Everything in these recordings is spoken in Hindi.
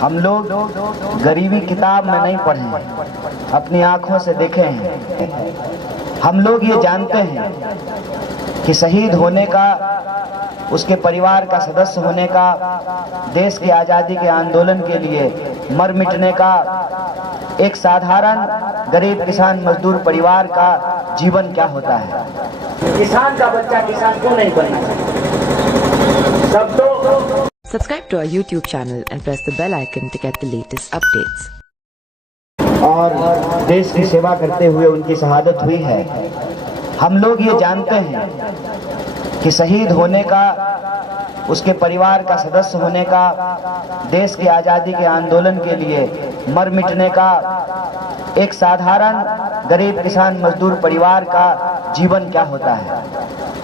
हम लोग गरीबी किताब में नहीं पढ़े हैं, अपनी आंखों से देखे हैं। हम लोग ये जानते हैं कि शहीद होने का, उसके परिवार का सदस्य होने का, देश की आज़ादी के आंदोलन के लिए मर मिटने का एक साधारण गरीब किसान मजदूर परिवार का जीवन क्या होता है। किसान का बच्चा किसान क्यों नहीं बनना चाहिए? सब तो Subscribe to our YouTube channel and press the bell icon to get the latest updates. और देश की सेवा करते हुए उनकी शहादत हुई है। हम लोग ये जानते हैं कि शहीद होने का, उसके परिवार का सदस्य होने का, देश की आज़ादी के आंदोलन के लिए मर मिटने का एक साधारण गरीब किसान मजदूर परिवार का जीवन क्या होता है।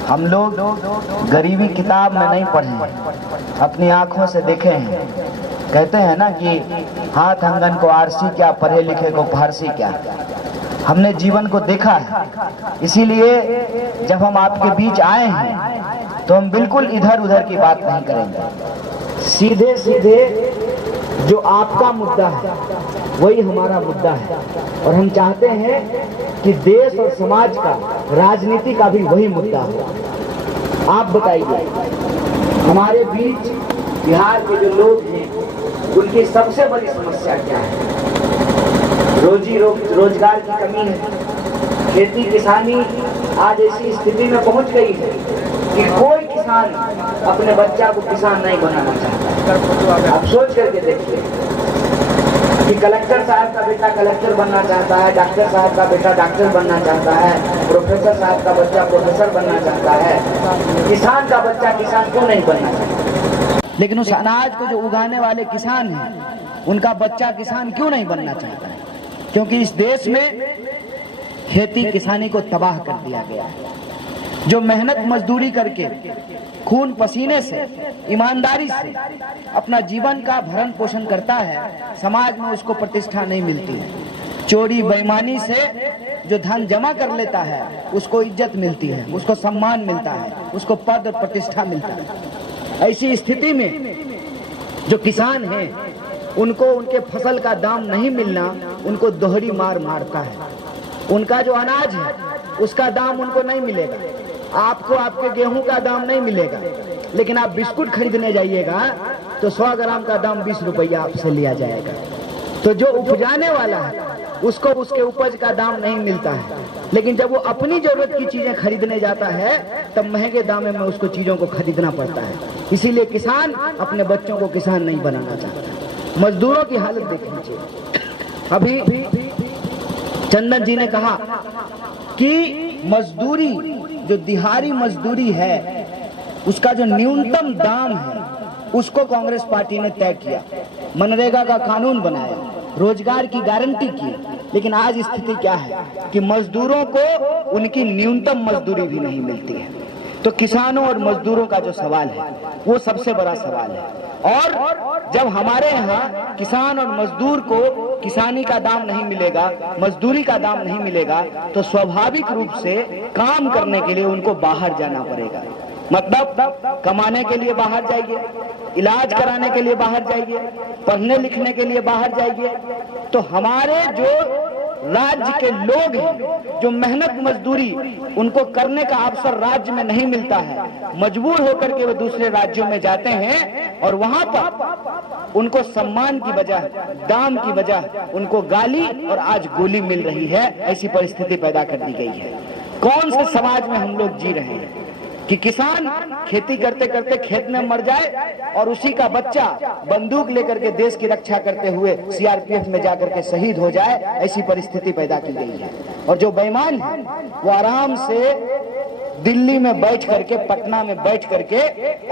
हम लोग गरीबी किताब में नहीं पढ़े हैं, अपनी आंखों से देखे हैं। कहते हैं ना कि हाथ आंगन को आरसी क्या, पढ़े लिखे को फारसी क्या। हमने जीवन को देखा है, इसीलिए जब हम आपके बीच आए हैं तो हम बिल्कुल इधर उधर की बात नहीं करेंगे। सीधे सीधे जो आपका मुद्दा है वही हमारा मुद्दा है, और हम चाहते हैं कि देश और समाज का, राजनीति का भी वही मुद्दा हो। आप बताइए, हमारे बीच बिहार के जो लोग हैं उनकी सबसे बड़ी समस्या क्या है? रोजगार की कमी है। खेती किसानी आज ऐसी स्थिति में पहुंच गई है कि कोई किसान अपने बच्चा को किसान नहीं बनाना चाहता। आप सोच करके देखिए कि कलेक्टर साहब का बेटा कलेक्टर बनना चाहता है, डॉक्टर साहब का बेटा डॉक्टर बनना चाहता है, प्रोफेसर साहब का बच्चा प्रोफेसर बनना चाहता है। किसान का बच्चा किसान क्यों नहीं बनना चाहता? लेकिन उस अनाज को जो उगाने वाले किसान हैं उनका बच्चा किसान क्यों नहीं बनना चाहता है? क्योंकि इस देश में खेती किसानी को तबाह कर दिया गया है। जो मेहनत मजदूरी करके, खून पसीने से, ईमानदारी से अपना जीवन का भरण पोषण करता है, समाज में उसको प्रतिष्ठा नहीं मिलती है। चोरी बेईमानी से जो धन जमा कर लेता है उसको इज्जत मिलती है, उसको सम्मान मिलता है, उसको पद और प्रतिष्ठा मिलता है। ऐसी स्थिति में जो किसान हैं उनको उनके फसल का दाम नहीं मिलना उनको दोहरी मार मारता है। उनका जो अनाज है उसका दाम उनको नहीं मिलेगा। आपको आपके गेहूं का दाम नहीं मिलेगा, लेकिन आप बिस्कुट खरीदने जाइएगा तो 100 ग्राम का दाम 20 रुपया आपसे लिया जाएगा। तो जो उपजाने वाला है उसको उसके उपज का दाम नहीं मिलता है, लेकिन जब वो अपनी जरूरत की चीजें खरीदने जाता है तब महंगे दामे में उसको चीजों को खरीदना पड़ता है। इसीलिए किसान अपने बच्चों को किसान नहीं बनाना चाहता। मजदूरों की हालत देख लीजिए। अभी चंदन जी ने कहा कि मजदूरी, जो दिहाड़ी मजदूरी है उसका जो न्यूनतम दाम है उसको कांग्रेस पार्टी ने तय किया, मनरेगा का कानून बनाया, रोजगार की गारंटी की। लेकिन आज स्थिति क्या है कि मजदूरों को उनकी न्यूनतम मजदूरी भी नहीं मिलती है। तो किसानों और मजदूरों का जो सवाल है वो सबसे बड़ा सवाल है। और जब हमारे यहाँ किसान और मजदूर को किसानी का दाम नहीं मिलेगा, मजदूरी का दाम नहीं मिलेगा, तो स्वाभाविक रूप से काम करने के लिए उनको बाहर जाना पड़ेगा। मतलब कमाने के लिए बाहर जाइए, इलाज कराने के लिए बाहर जाइए, पढ़ने लिखने के लिए बाहर जाइए। तो हमारे जो राज्य के लोग हैं, जो मेहनत मजदूरी उनको करने का अवसर राज्य में नहीं मिलता है, मजबूर होकर के वो दूसरे राज्यों में जाते हैं और वहां पर उनको सम्मान की बजाय, दाम की बजाय उनको गाली और आज गोली मिल रही है। ऐसी परिस्थिति पैदा कर दी गई है। कौन से समाज में हम लोग जी रहे हैं कि किसान खेती करते करते खेत में मर जाए और उसी का बच्चा बंदूक लेकर के देश की रक्षा करते हुए सीआरपीएफ में जाकर के शहीद हो जाए। ऐसी परिस्थिति पैदा की गई है। और जो बेईमान है वो आराम से दिल्ली में बैठ करके, पटना में बैठ करके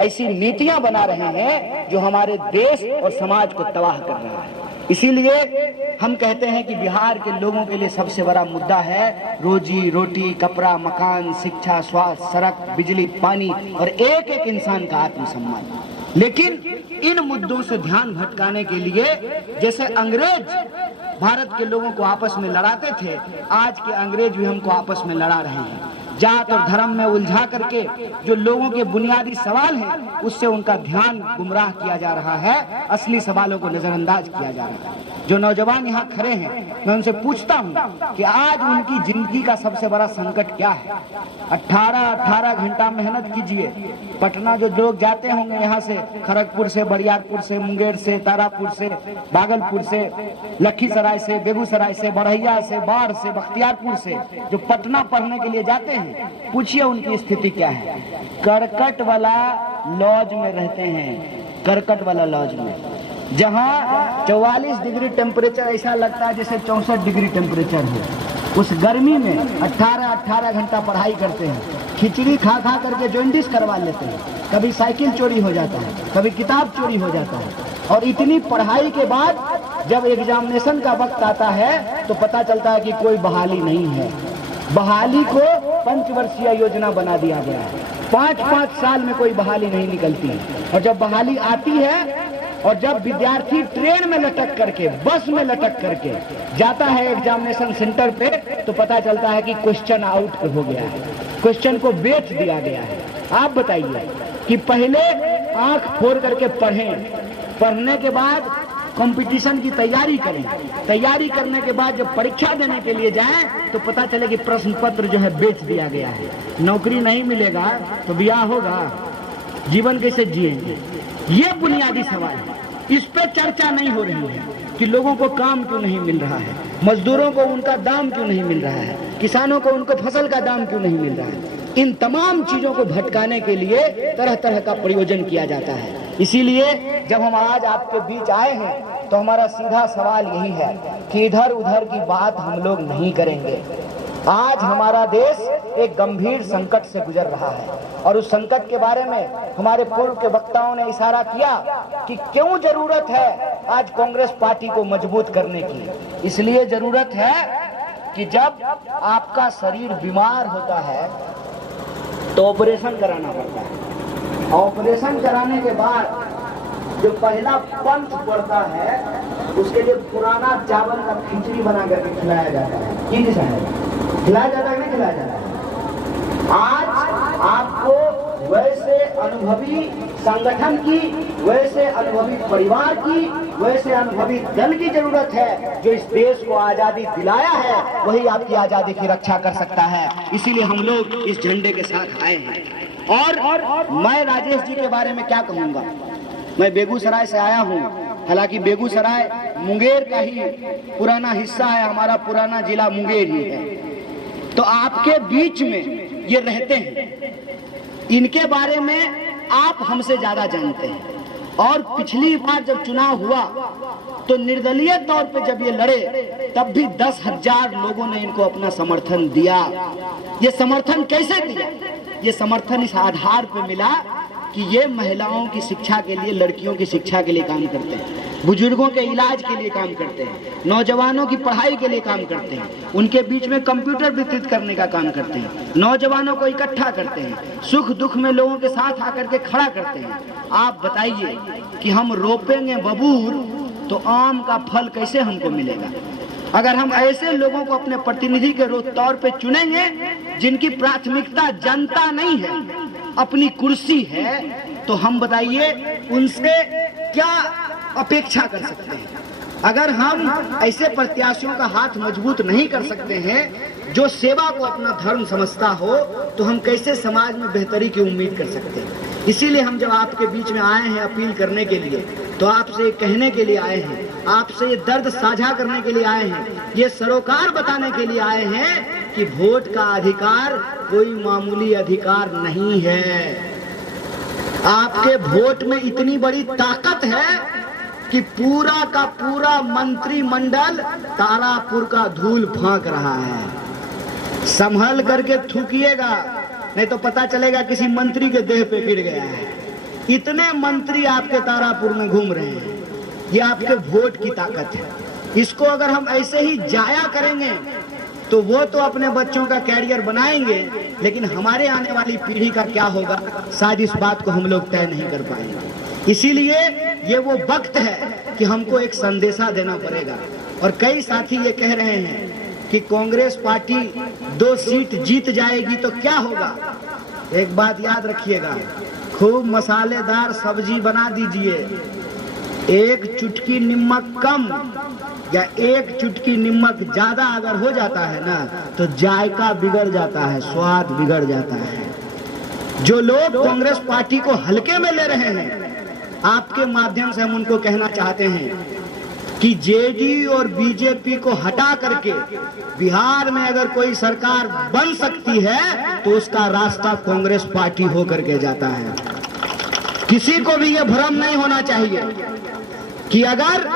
ऐसी नीतियां बना रहे हैं जो हमारे देश और समाज को तबाह कर रहा है। इसीलिए हम कहते हैं कि बिहार के लोगों के लिए सबसे बड़ा मुद्दा है रोजी रोटी, कपड़ा, मकान, शिक्षा, स्वास्थ्य, सड़क, बिजली, पानी और एक एक इंसान का आत्मसम्मान। लेकिन इन मुद्दों से ध्यान भटकाने के लिए जैसे अंग्रेज भारत के लोगों को आपस में लड़ाते थे, आज के अंग्रेज भी हमको आपस में लड़ा रहे हैं। जात और धर्म में उलझा करके जो लोगों के बुनियादी सवाल हैं उससे उनका ध्यान गुमराह किया जा रहा है, असली सवालों को नजरअंदाज किया जा रहा है। जो नौजवान यहाँ खड़े हैं, मैं उनसे पूछता हूँ कि आज उनकी जिंदगी का सबसे बड़ा संकट क्या है। 18 घंटा मेहनत कीजिए। पटना जो लोग जाते होंगे यहाँ से, खड़गपुर से, बरियारपुर से, मुंगेर से, तारापुर से, भागलपुर से, लखीसराय से, बेगूसराय से, बड़हिया से, बाढ़ से, बख्तियारपुर से, जो पटना पढ़ने के लिए जाते हैं, पूछिए उनकी स्थिति क्या है। करकट वाला लॉज में रहते हैं, करकट वाला लॉज में, जहाँ 44 डिग्री टेम्परेचर ऐसा लगता है जैसे 64 डिग्री टेम्परेचर हो। उस गर्मी में 18 घंटा पढ़ाई करते हैं, खिचड़ी खा खा करके जॉन्डिस करवा लेते हैं, कभी साइकिल चोरी हो जाता है, कभी किताब चोरी हो जाता है। और इतनी पढ़ाई के बाद जब एग्जामिनेशन का वक्त आता है तो पता चलता है कि कोई बहाली नहीं है। बहाली को पंचवर्षीय योजना बना दिया गया है, 5-5 साल में कोई बहाली नहीं निकलती है। और जब बहाली आती है और जब विद्यार्थी ट्रेन में लटक करके, बस में लटक करके जाता है एग्जामिनेशन सेंटर पे, तो पता चलता है कि क्वेश्चन आउट हो गया है, क्वेश्चन को बेच दिया गया है। आप बताइए कि पहले आंख फोड़ करके पढ़ें, पढ़ने के बाद कंपटीशन की तैयारी करें, तैयारी करने के बाद जब परीक्षा देने के लिए जाएं तो पता चले कि प्रश्न पत्र जो है बेच दिया गया है। नौकरी नहीं मिलेगा तो ब्याह होगा, जीवन कैसे जिएंगे, ये बुनियादी सवाल है। इस पे चर्चा नहीं हो रही है कि लोगों को काम क्यों नहीं मिल रहा है, मजदूरों को उनका दाम क्यों नहीं मिल रहा है, किसानों को उनको फसल का दाम क्यों नहीं मिल रहा है। इन तमाम चीजों को भटकाने के लिए तरह तरह का प्रयोजन किया जाता है। इसीलिए जब हम आज आपके बीच आए हैं तो हमारा सीधा सवाल यही है कि इधर उधर की बात हम लोग नहीं करेंगे। आज हमारा देश एक गंभीर संकट से गुजर रहा है और उस संकट के बारे में हमारे पूर्व के वक्ताओं ने इशारा किया कि क्यों जरूरत है आज कांग्रेस पार्टी को मजबूत करने की। इसलिए जरूरत है कि जब आपका शरीर बीमार होता है तो ऑपरेशन कराना पड़ता है। ऑपरेशन कराने के बाद जो पहला पंच पड़ता है उसके लिए पुराना चावल का खिचड़ी बना करके खिलाया जाता है। जी खिलाया जाता है, नहीं खिलाया जाता है। आज आपको वैसे अनुभवी संगठन की, वैसे अनुभवी परिवार की, वैसे अनुभवी दल की जरूरत है जो इस देश को आजादी दिलाया है, वही आपकी आजादी की रक्षा कर सकता है। इसीलिए हम लोग इस झंडे के साथ आए हैं। और मैं राजेश जी के बारे में क्या कहूँगा, मैं बेगूसराय से आया हूँ। हालांकि बेगूसराय मुंगेर का ही पुराना हिस्सा है, हमारा पुराना जिला मुंगेर ही है। तो आपके बीच में ये रहते हैं, इनके बारे में आप हमसे ज्यादा जानते हैं। और पिछली बार जब चुनाव हुआ तो निर्दलीय तौर पे जब ये लड़े तब भी 10,000 लोगों ने इनको अपना समर्थन दिया। ये समर्थन कैसे दिया? ये समर्थन इस आधार पे मिला कि ये महिलाओं की शिक्षा के लिए, लड़कियों की शिक्षा के लिए काम करते हैं, बुजुर्गों के इलाज के लिए काम करते हैं, नौजवानों की पढ़ाई के लिए काम करते हैं, उनके बीच में कंप्यूटर वितरित करने का काम करते हैं, नौजवानों को इकट्ठा करते हैं, सुख दुख में लोगों के साथ आकर के खड़ा करते हैं। आप बताइए कि हम रोपेंगे बबूर तो आम का फल कैसे हमको मिलेगा? अगर हम ऐसे लोगों को अपने प्रतिनिधि के तौर पे चुनेंगे जिनकी प्राथमिकता जनता नहीं है, अपनी कुर्सी है, तो हम बताइए उनसे क्या अपेक्षा कर सकते हैं? अगर हम ऐसे प्रत्याशियों का हाथ मजबूत नहीं कर सकते हैं जो सेवा को अपना धर्म समझता हो, तो हम कैसे समाज में बेहतरी की उम्मीद कर सकते हैं? इसीलिए हम जब आपके बीच में आए हैं अपील करने के लिए, तो आपसे कहने के लिए आए हैं, आपसे ये दर्द साझा करने के लिए आए हैं, ये सरोकार बताने के लिए आए हैं कि वोट का अधिकार कोई मामूली अधिकार नहीं है। आपके वोट में इतनी बड़ी ताकत है कि पूरा का पूरा मंत्रिमंडल तारापुर का धूल फांक रहा है। संभल करके थूकिएगा, नहीं तो पता चलेगा किसी मंत्री के देह पे गिर गया है। इतने मंत्री आपके तारापुर में घूम रहे हैं, ये आपके वोट की ताकत है। इसको अगर हम ऐसे ही जाया करेंगे तो वो तो अपने बच्चों का कैरियर बनाएंगे, लेकिन हमारे आने वाली पीढ़ी का क्या होगा शायद इस बात को हम लोग तय नहीं कर पाएंगे। इसीलिए ये वो वक्त है कि हमको एक संदेशा देना पड़ेगा। और कई साथी ये कह रहे हैं कि कांग्रेस पार्टी 2 सीट जीत जाएगी तो क्या होगा। एक बात याद रखिएगा, खूब मसालेदार सब्जी बना दीजिए, एक चुटकी नमक कम या एक चुटकी नमक ज्यादा अगर हो जाता है ना तो जायका बिगड़ जाता है, स्वाद बिगड़ जाता है। जो लोग कांग्रेस पार्टी को हल्के में ले रहे हैं, आपके माध्यम से हम उनको कहना चाहते हैं कि जेडीयू और बीजेपी को हटा करके बिहार में अगर कोई सरकार बन सकती है तो उसका रास्ता कांग्रेस पार्टी होकर के जाता है। किसी को भी यह भ्रम नहीं होना चाहिए कि अगर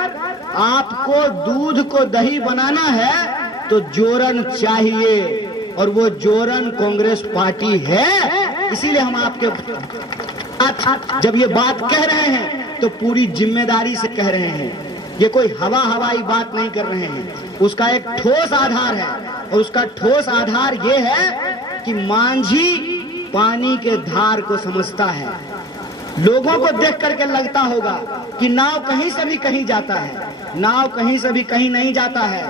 आपको दूध को दही बनाना है तो जोरन चाहिए, और वो जोरन कांग्रेस पार्टी है। इसीलिए हम आपके जब ये बात कह रहे हैं तो पूरी जिम्मेदारी से कह रहे हैं। ये कोई हवाई बात नहीं कर रहे हैं, उसका एक ठोस आधार है, और उसका ठोस आधार ये है कि मांझी पानी के धार को समझता है। लोगों को देख करके लगता होगा कि नाव कहीं से भी कहीं जाता है, नाव कहीं से भी कहीं नहीं जाता है।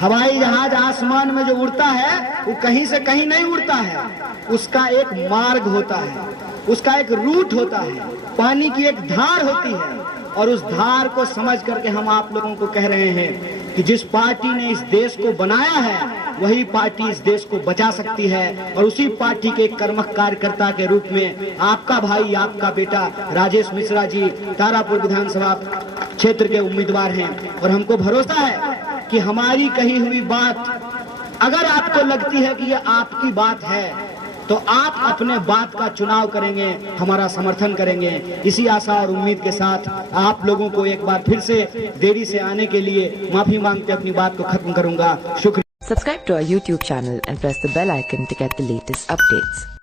हवाई जहाज आसमान में जो उड़ता है वो कहीं से कहीं नहीं उड़ता है, उसका एक मार्ग होता है, उसका एक रूट होता है, पानी की एक धार होती है। और उस धार को समझ करके हम आप लोगों को कह रहे हैं कि जिस पार्टी ने इस देश को बनाया है वही पार्टी इस देश को बचा सकती है। और उसी पार्टी के कर्मठ कार्यकर्ता के रूप में आपका भाई, आपका बेटा राजेश मिश्रा जी तारापुर विधानसभा क्षेत्र के उम्मीदवार हैं। और हमको भरोसा है कि हमारी कही हुई बात अगर आपको लगती है कि ये आपकी बात है तो आप अपने बात का चुनाव करेंगे, हमारा समर्थन करेंगे। इसी आशा और उम्मीद के साथ आप लोगों को एक बार फिर से देरी से आने के लिए माफी मांगते अपनी बात को खत्म करूंगा। शुक्रिया। Subscribe to our YouTube channel and press the bell icon to get the latest updates.